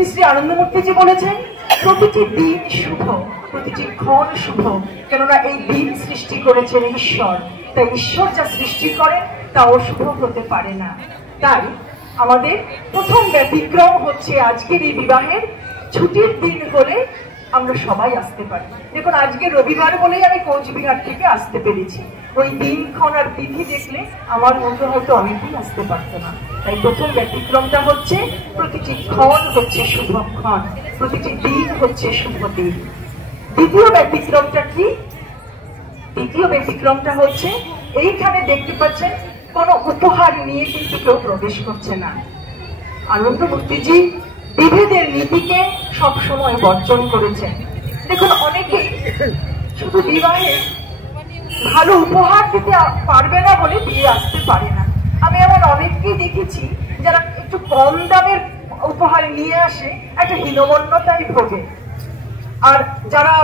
শ্রী শ্রী আনন্দমূর্তিজি বলেছেন প্রতিটি দিন শুভ, প্রতিটি ক্ষণ শুভ, কেননা এই দিন সৃষ্টি করেছেন ঈশ্বর। তাই ঈশ্বর যা সৃষ্টি করেন তা অশুভ হতে পারে না। তাই আমাদের প্রথম ব্যতিক্রম হচ্ছে আজকের এই বিবাহের ছুটির দিন হলে আমরা সবাই আসতে পারি। দেখুন আজকে রবিবার বলেই আমি কোচবিহার থেকে আসতে পেরেছি। ওই দিনক্ষণ আর তিথি দেখলে আমার মতো হয়তো অনেকেই আসতে পারতো না। তাই প্রথম ব্যতিক্রমটা হচ্ছে প্রতিটি ক্ষণ হচ্ছে শুভক্ষণ, প্রতিটি দিন হচ্ছে শুভ দিন। দ্বিতীয় ব্যতিক্রমটা কি? দ্বিতীয় ব্যতিক্রমটা হচ্ছে এইখানে দেখতে পাচ্ছেন কোনো উপহার নিয়ে কিন্তু কেউ প্রবেশ করছে না। আনন্দমূর্তিজি বিভেদের নীতিকে সবসময় বর্জন করেছেন। দেখুন অনেকেই শুধু বিবাহে ভালো উপহার দিতে পারবে না বলে বিয়ে আসতে পারে না। আমি এমন অনেককেই দেখেছি যারা একটু কম দামের উপহার নিয়ে আসে একটা হীনমন্যতায় ভোগে। আর যারা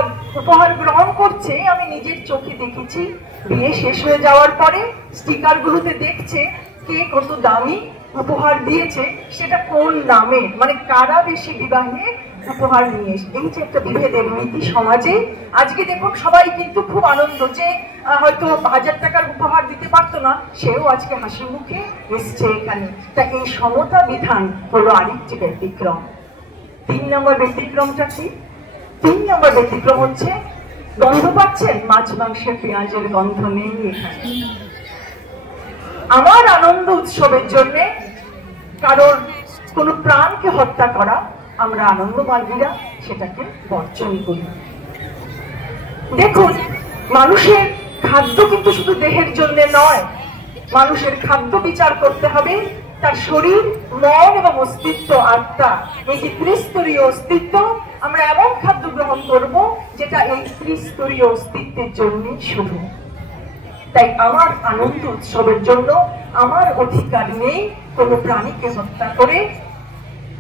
উপহার গ্রহণ করছে আমি নিজের চোখে দেখেছি, বিয়ে শেষ হয়ে যাওয়ার পরে স্টিকার গুলোতে দেখছে কে কত দামি উপহার দিয়েছে, সেটা কোন নামে, মানে কারা বেশি বিবাহে উপহার নিয়ে এসে। এই যে একটা বিভেদের নীতি সমাজে আজকে দেখুন সবাই কিন্তু খুব আনন্দ, যে হয়তো 1000 টাকার উপহার দিতে পারতো না সেও আজকে হাসি মুখে এসছে এখানে। তা এই সমতা বিধান হলো আরেকটি ব্যতিক্রম। 3 নম্বর ব্যতিক্রমটা কি? 3 নম্বর ব্যতিক্রম হচ্ছে গন্ধ পাচ্ছেন, মাছ মাংসের পেঁয়াজের গন্ধ নেই এখানে। আমার আনন্দ উৎসবের জন্য কারোর কোনো প্রাণকে হত্যা করা আমরা আনন্দমার্গীরা সেটাকে বর্জন করি। দেখুন মানুষের খাদ্য কিন্তু শুধু দেহের জন্য নয়, মানুষের খাদ্য বিচার করতে হবে তার শরীর, মন এবং অস্তিত্ব, আত্মা। এই যে ত্রিস্তরীয় অস্তিত্ব, আমরা এমন খাদ্য গ্রহণ করব যেটা এই ত্রিস্তরীয় অস্তিত্বের জন্য শুভ। তাই আমার আনন্দ উৎসবের জন্য আমার অধিকার নেই কোনো প্রাণীকে হত্যা করে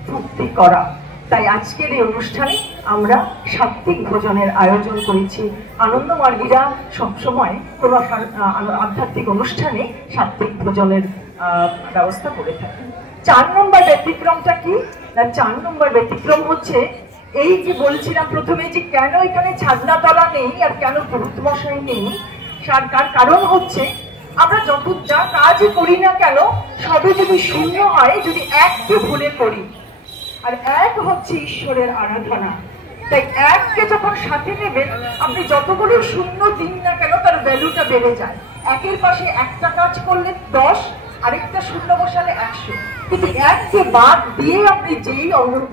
ফুর্তি করা। তাই আজকের এই অনুষ্ঠানে আমরা সাত্ত্বিক ভোজনের আয়োজন করেছি। আনন্দমার্গীরা সবসময় কোনো আধ্যাত্মিক অনুষ্ঠানে সাত্ত্বিক ভোজনের ব্যবস্থা করে থাকে। 4 নম্বর ব্যতিক্রমটা কি? না 4 নম্বর ব্যতিক্রম হচ্ছে এই যে বলছিলাম প্রথমে যে কেন এখানে ছাদনাতলা নেই আর কেন পুরোহিত মশাই নেই, তার কারণ হচ্ছে আমরা যত যা কাজই করি না কেন সবে যদি শূন্য হয়, যদি এককে ভুলে করি, আর এক হচ্ছে ঈশ্বরের আরাধনা। তাই এককে যখন সাথে নেবেন আপনি যতগুলো শূন্য দিন না কেন তার ভ্যালুটা বেড়ে যায়। একের পাশে একটা কাজ করলে 10, আরেকটা শূন্য বসালে 100, কিন্তু এককে বাদ দিয়ে আপনি যেই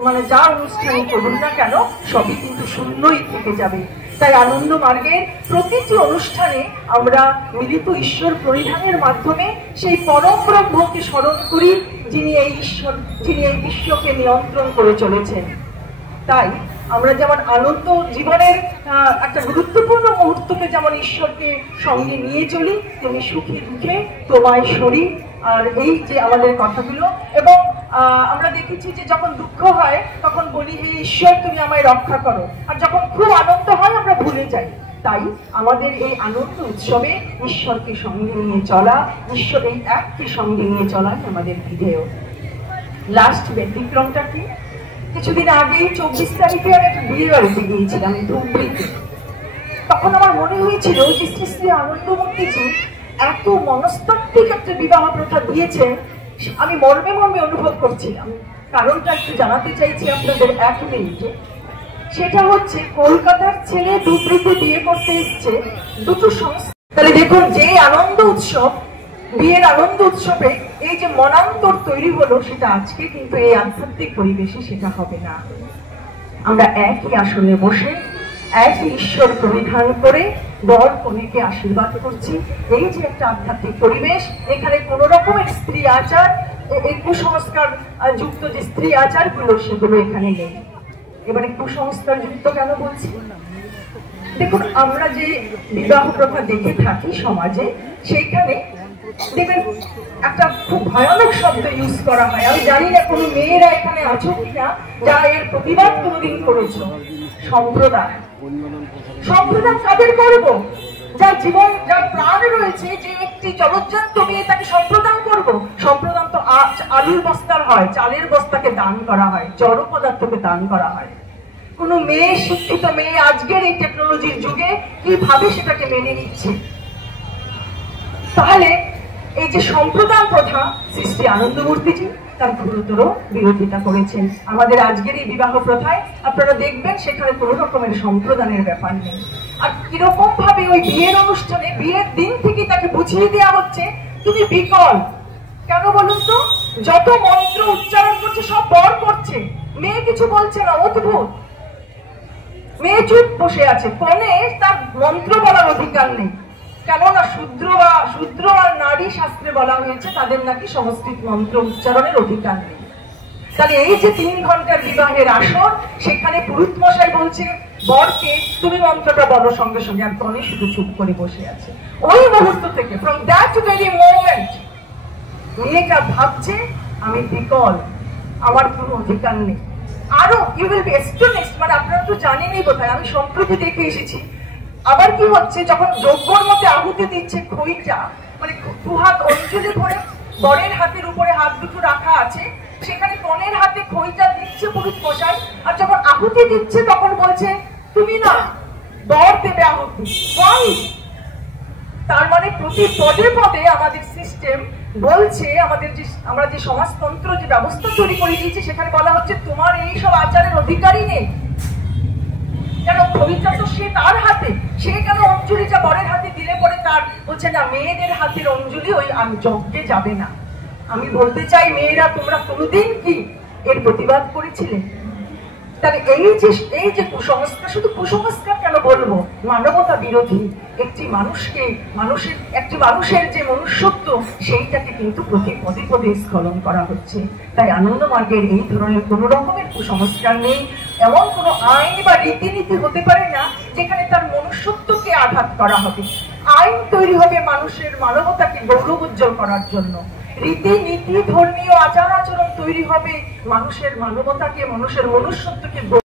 মানে যা অনুষ্ঠান করুন না কেন সবই কিন্তু শূন্যই থেকে যাবে। তাই আনন্দ মার্গের প্রতিটি অনুষ্ঠানে আমরা মিলিত ঈশ্বর পরিধানের মাধ্যমে সেই পরম ব্রহ্মকে স্মরণ করি, যিনি এই ঈশ্বর, যিনি এই বিশ্বকে নিয়ন্ত্রণ করে চলেছেন। তাই আমরা যেমন আনন্দ জীবনের একটা গুরুত্বপূর্ণ মুহূর্তকে যেমন ঈশ্বরকে সঙ্গে নিয়ে চলি, তেমনি সুখে দুঃখে তোমায় শরীর, আর এই যে আমাদের কথাগুলো। এবং আমরা দেখেছি যে যখন দুঃখ হয় তখন বলি হে ঈশ্বর তুমি আমায় রক্ষা করো, আর যখন খুব আনন্দ হয় আমরা ভুলে যাই। তাই আমাদের এই আনন্দ উৎসবে ঈশ্বরকে সঙ্গে নিয়ে চলা, ঈশ্বর এই এককে সঙ্গে নিয়ে চলাই আমাদের বিধেয়। লাস্ট ব্যতিক্রমটা কি? কিছুদিন আগেই 24 তারিখে আমি একটা বিয়ে বাড়িতে গিয়েছিলাম ধুবড়িতে। তখন আমার মনে হয়েছিল যে শ্রী শ্রী আনন্দমূর্তিজি এত মনস্তাত্ত্বিক একটা বিবাহ প্রথা দিয়েছেন, আমি মর্মে মর্মে অনুভব করছিলাম। কারণটা একটু জানাতে চাইছি আপনাদের 1 মিনিটে। সেটা হচ্ছে কলকাতার ছেলে ধুবড়িতে বিয়ে করতে এসছে দুটো সংস্থা। তাহলে দেখুন যে আনন্দ উৎসব, বিয়ের আনন্দ উৎসবে এই যে মনান্তর তৈরি হলো, সেটা আজকে কিন্তু এই আধ্যাত্মিক পরিবেশে সেটা হবে না। আমরা একই আসনে বসে একই ঈশ্বর পরিধান করে বর কনেকে আশীর্বাদ করছি। এই যে একটা আধ্যাত্মিক পরিবেশ, এখানে কোন রকমের স্ত্রী আচার, এই কুসংস্কার যুক্ত যে স্ত্রী আচারগুলো সেগুলো এখানে নেই। এবারে কুসংস্কার যুক্ত কেন বলছি? দেখুন আমরা যে বিবাহ প্রথা দেখে থাকি সমাজে, সেইখানে দেখবেন একটা খুব ভয়ানক শব্দ ইউজ করা হয়। আমি জানি না কোনো মেয়েরা এখানে আছো কিনা যারা এর প্রতিবাদ কোনোদিন করেছো। সম্প্রদায়। সম্প্রদায় কাদের করবো? যার জীবন, যার প্রাণ রয়েছে, যে একটি জলজ্জান্ত মেয়ে, তাকে সম্প্রদান করব? সম্প্রদান তো আলুর বস্তার হয়, চালের বস্তাকে দান করা হয়, জড় পদার্থকে দান করা হয়। কোন মেয়ে, শিক্ষিত মেয়ে আজকের এই টেকনোলজির যুগে কিভাবে সেটাকে মেনে নিচ্ছে? তাহলে এই যে সম্প্রদান প্রথা, শ্রী শ্রী আনন্দমূর্তিজি তার গুরুতর বিরোধিতা করেছেন। আমাদের আজকের এই বিবাহ প্রথায় আপনারা দেখবেন সেখানে কোনো রকমের সম্প্রদানের ব্যাপার নেই। আর কিরকম ভাবে ওই বিয়ের অনুষ্ঠানে, বিয়ের দিন থেকে তাকে বুঝিয়ে দেওয়া হচ্ছে তুমি বিকল। কেন বলুন তো? যত মন্ত্র উচ্চারণ করছে সব বর করছে, মেয়ে কিছু বলছে না। অদ্ভুত। মেয়ে চুপ বসে আছে, কনে তার মন্ত্র বলার অধিকার নেই। কেননা শূদ্র আর নারী শাস্ত্রে বলা হয়েছে তাদের নাকি সংস্কৃত মন্ত্র উচ্চারণের অধিকার নেই। তাহলে এই যে 3 ঘন্টার বিবাহের আসর, সেখানে পুরোহিত মশাই বলছে বরকে তুমি মন্ত্রটা বলো সঙ্গে সঙ্গে, আর কনে শুধু চুপ করে বসে আছে। ওই মুহূর্ত থেকে, ফ্রম দ্যাট ভেরি মোমেন্ট, মেয়েটা ভাবছে আমি বিকল, আমার কোনো অধিকার নেই। আরো ইউ উইল বি অ্যাস্টনিশড, মানে আপনারা তো জানেনই বোধহয়, আমি সম্প্রতি দেখে এসেছি। আবার কি হচ্ছে, যখন যজ্ঞর মধ্যে আহুতি দিচ্ছে, খইটা মানে 2 হাত অঞ্জলি করে বরের হাতের উপরে হাত দুটো রাখা আছে, সেখানে কনের হাতে খইটা দিচ্ছে পুরুষ মশাই, আর যখন আহুতি দিচ্ছে তখন বলছে তুমি না, বর দেবে আহুতি। তার মানে প্রতি পদে পদে আমাদের সিস্টেম বলছে, আমরা যে সমাজতন্ত্র যে ব্যবস্থা তৈরি করে দিয়েছি, সেখানে বলা হচ্ছে তোমার এই সব আচারের অধিকারই নেই। কেন? খইটা তো সে তার হাতে, সে কেন অঞ্জলিটা বরের হাতে দিলে পরে তার বলছে না, মেয়েদের হাতের অঞ্জলি ওই যজ্ঞে যাবে না। আমি বলতে চাই, মেয়েরা তোমরা কোনোদিন কি এর প্রতিবাদ করেছিলে? তাহলে এই যে কুসংস্কার, শুধু কুসংস্কার কেন বলবো, মানবতা বিরোধী একটি মানুষের যে মনুষ্যত্ব, সেইটাকে কিন্তু প্রতি পদে পদে স্খলন করা হচ্ছে। তাই আনন্দ মার্গের এই ধরনের কোন রকমের কুসংস্কার নেই। এমন কোন আইন বা রীতিনীতি হতে পারে না যেখানে তার মনুষ্যত্বকে আঘাত করা হবে। আইন তৈরি হবে মানুষের মানবতাকে গৌরব উজ্জ্বল করার জন্য। রীতিনীতি, ধর্মীয় আচার আচরণ তৈরি হবে মানুষের মানবতাকে, মানুষের মনুষ্যত্বকে